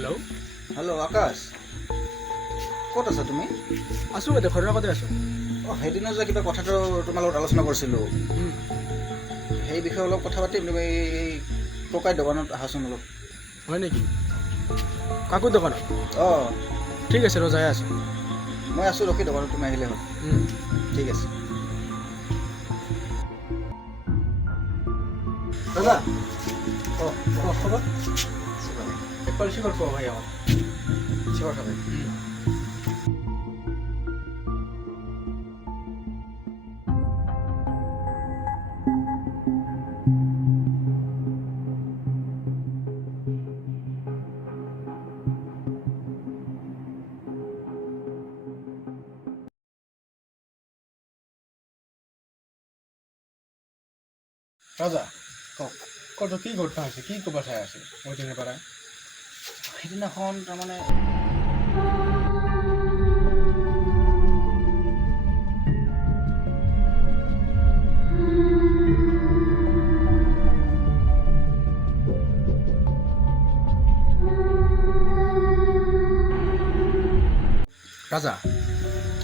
Hello' hello' আকাশ, ক'ত আছা তুমি? আছোঁ এতিয়া ঘৰৰ আগতে আছোঁ। সেইদিনা যে কিবা কথাটো তোমাৰ লগত আলোচনা কৰিছিলোঁ, সেই বিষয়ে অলপ কথা পাতিম। তুমি ককাই দোকানত আহাচোন অলপ। হয় নেকি? কাকোৰ দোকানত? অঁ, ঠিক আছে ৰ যাই আছোঁ। মই আছোঁ ৰখি দোকানত, তুমি আহিলে হ'ল। ঠিক আছে। দাদা অঁ, খবৰ একবাৰ চিকৰ খোৱা ভাই আমাৰ চিঞৰ খাবে। রাজা কওক। কত কি ঘটনা আছে, কি কবা চাই আছে ওই দিনের পাড়ায়? সেইদিনাখন তাৰমানে রাজা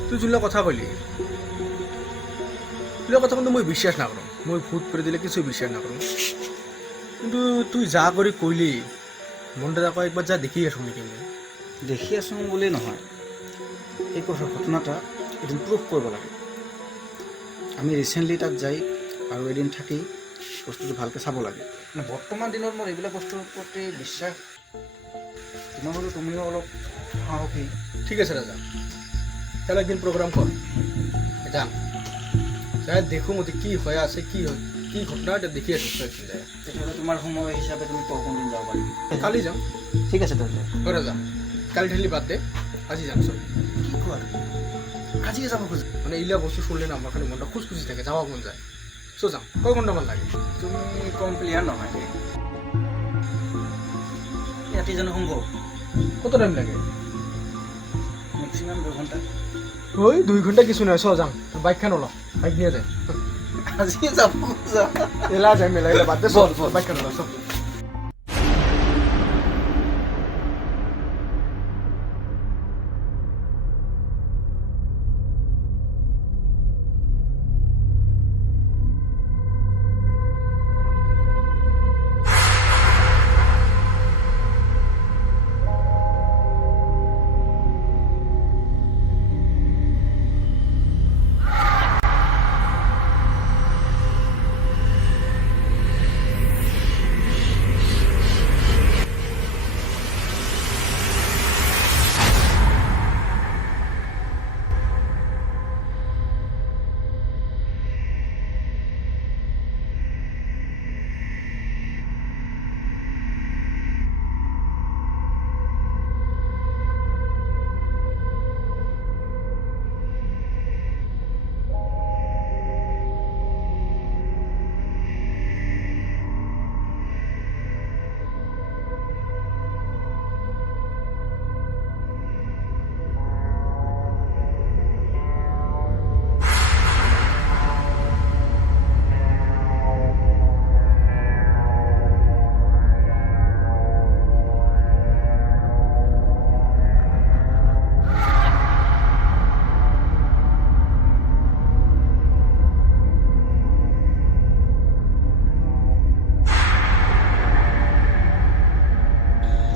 তুই যোনলা কথা কলি তোর কথা কিন্তু মই বিশ্বাস না করো, মই ভূত করে দিলে কিছু বিশ্বাস না করো, কিন্তু তুই যা করে কইলি মনটা দেখো একবার যা দেখি আসো নাকি মই। দেখি আছোঁ বুলি নহয়, এই কথাৰ ঘটনাটা এদিন প্ৰুফ কৰিব লাগে। আমি ৰিচেণ্টলি তাত যাই আৰু এদিন থাকি বস্তুটো ভালকৈ চাব লাগে। মানে বৰ্তমান দিনত মোৰ এইবিলাক বস্তুৰ প্ৰতি বিশ্বাস যিমান হ'লেও তুমিও অলপ সাহসী। ঠিক আছে রাজা, তাহলে একদিন প্রোগ্রাম কর, যান যাই দেখো মতে কি হয়ে আছে, কি ঘটনা এটা দেখি আসো একদিন যায়। তেতিয়াহ'লে তোমাৰ সময় হিচাপে তুমি কোনদিন যাব পাৰিবি? কালি যাম। ঠিক আছে তেতিয়াহ'লে। হয় ৰাজা, কালি ঠেলি বাদ দে, আজি যাম চব। কি কোৱা? আজিয়ে যাব খোজা? মানে এইলা বস্তু শুনলে না আমার খালি মনটা খুশখুশি থাকে, যাওয়া মন যায়। চো যাম, কয় ঘন্টামান লাগে? তুমি কম ক্লিয়াৰ নহয় দেই। ৰাতি জানো সম্ভৱ? কত টাইম লাগে? মেক্সিমাম 2 ঘণ্টা। ওই 2 ঘন্টা কিছু নয়, চ যাম। বাইকখান ওলা, বাইক নিয়ে যায়। আজিয়ে যাব খোজা? এলা যায় মেলা এলা বাদ দে, বল, বল। বাইকখান ওলা চব।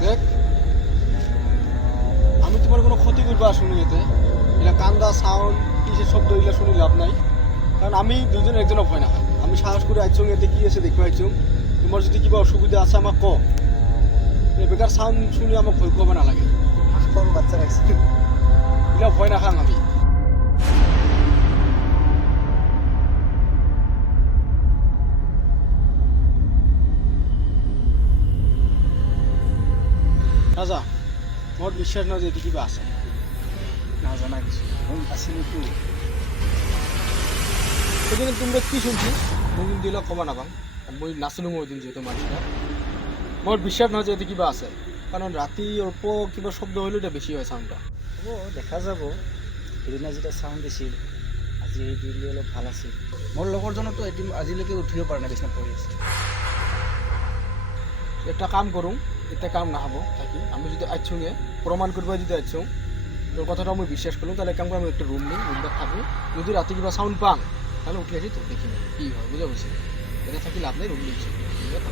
দেখ, আমি তোমার কোনো ক্ষতি করবো আসুন এতে, এগুলা কান্দা সাউন্ড কিসের শব্দ এগুলা শুনি লাভ নাই, কারণ আমি দুজন একজনও ভয় না হয়। আমি সাহস করে আইসুং, এতে কি আছে দেখবো আইসুং। তোমার যদি কিবা অসুবিধা আছে আমাক ক, বেকার সাউন্ড শুনি আমাক ভয় করবা নালাগে। সৰু বাচ্চা আহিছে। এগুলা ভয় নাখাং আমি। রাজা মোর বিশ্বাস নয় যে এটি কিবা আছে। নাজানা কিছু মই আছিলোতো। সেদিন তোমরা কি শুনছি মই কিন্তু দিলে কমা নাপাম, মই নাচিলো ওই দিন যেহেতু মানুষটা। মোর বিশ্বাস নহয় যে এটি কিবা আছে, কারণ রাতি অল্প কিবা শব্দ হইলে এটা বেশি হয় সাউন্ডটা। হ'ব, দেখা যাব। সেইদিনা যেতিয়া চাউণ্ড দিছিল, আজি এই দিলে অলপ ভাল আছিল। মোৰ লগৰজনতো এদিন আজিলৈকে উঠিব পৰা নাই, বিচনাত পৰি আছে। একটা কাম করুন, এতে কাম না হবো থাকি আমি যদি আইসঙ্গে প্রমাণ করবো যদি আইসং তোর কথাটা আমি বিশ্বাস করলাম তাহলে কাম করে আমি একটা রুম নিই রুমটা থাকি যদি রাতে কিবা সাউন্ড পাং তাহলে উঠে আসি তো দেখি নেই কী হয় বুঝা বুঝছি এটা থাকি লাভ নেই রুম নিচ্ছি ঠিক আছে